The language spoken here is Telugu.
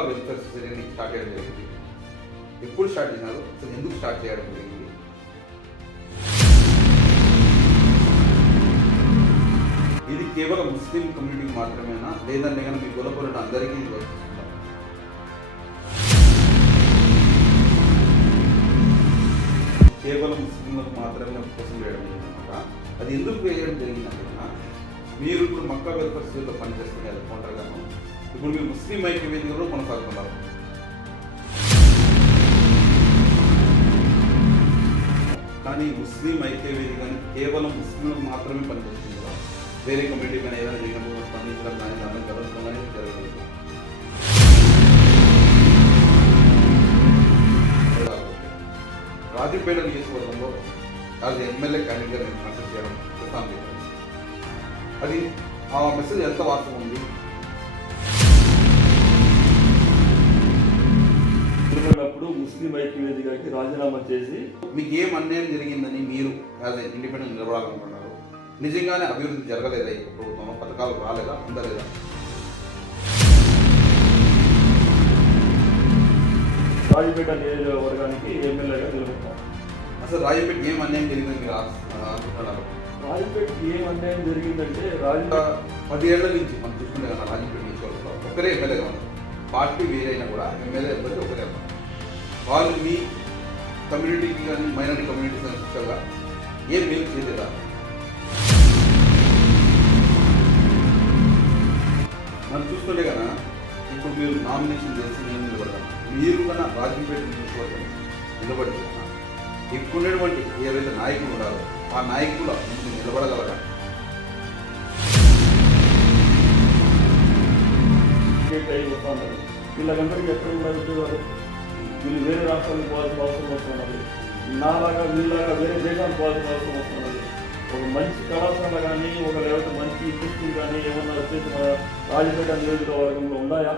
కొత్త వెల్ఫేర్ సొసైటీని స్టార్ట్ చేయడం జరిగింది. ఎప్పుడు స్టార్ట్ చేసినారు? అసలు ఎందుకు స్టార్ట్ చేయడం జరిగింది? ఇది కేవలం ముస్లిం కమ్యూనిటీకి మాత్రమేనా? లేదంటే కనుక మీ కులపరుడు అందరికీ కేవలం ముస్లింలకు మాత్రమే కోసం వేయడం జరిగిందన్నమాట. అది ఎందుకు వేయడం జరిగిందంటే మీరు ఇప్పుడు మక్కా వెల్ఫేర్ సొసైటీలో పనిచేస్తున్నారు కొంటారు గాను ఇప్పుడు మీరు ముస్లిం ఐక్య వేదికలో కొనసాగుతున్నారు. కానీ ముస్లిం ఐక్య వేదిక కేవలం ముస్లింలకు మాత్రమే పనిచేస్తుంది కదా? వేరే కమిటీ కానీ ఏదైనా జరిగినప్పుడు స్పందించడం కానీ దాన్ని కలవడం కానీ జరగలేదు. రాజపేట నియోజకవర్గంలో అది ఎమ్మెల్యే క్యాండిడేట్ నేను కన్సల్ట్ చేయడం అది ఆ మెసేజ్ ఎంత వాస్తవం ఉంది? ముస్లిం ఐక్య వేదికకి రాజీనామా చేసి మీకు ఏం అన్యాయం జరిగిందని మీరు యాజ్ ఇండిపెండెంట్ నిలబడాలనుకున్నారు నిజంగానే అభివృద్ధి జరగలేదా ఈ ప్రభుత్వంలో? పథకాలు రాలేదా? అందలేదా రాజపేట నియోజకవర్గానికి ఎమ్మెల్యేగా నిలబెట్టారు అసలు రాజంపేట ఏం అన్యాయం జరిగిందని మీరు అనుకుంటున్నారు? రాజపేటకి ఏం అన్యాయం జరిగిందంటే రాజ గత పదేళ్ళ నుంచి మనం చూసుకుంటే కదా రాజంపేట నియోజకవర్గంలో ఒకరే ఎమ్మెల్యేగా ఉన్నారు. పార్టీ వేరైనా కూడా ఎమ్మెల్యే ఒకరే ఉన్నారు. వాళ్ళు మీ కమ్యూనిటీకి కానీ మైనారిటీ కమ్యూనిటీస్ కానీ స్పెషల్గా ఏం మేలు చేయలేదా? మనం చూస్తుంటే కదా ఇప్పుడు మీరు నామినేషన్ చేసి నేను నిలబడతాను మీరు కన్నా రాజంపేట నియోజకవర్గం నిలబడి కన్నా ఇక్కడ ఉన్నటువంటి ఏవైతే నాయకులు ఉన్నారో ఆ నాయకుల ముందు నిలబడగలరా? క్రికెట్ వీళ్ళకందరికీ ఎక్కడ ఉన్నారు ఉద్యోగాలు వీళ్ళు వేరే రాష్ట్రాలకు పోవాల్సిన అవసరం వస్తున్నది నాలాగా వీళ్ళలాగా వేరే దేశానికి పోవాల్సిన అవసరం వస్తున్నది ఒక మంచి కళాశాల కానీ ఒక లేకపోతే మంచి ఇండస్ట్రీ కానీ ఏమన్నా వచ్చేసి రాజపేట నియోజకవర్గంలో ఉన్నాయా?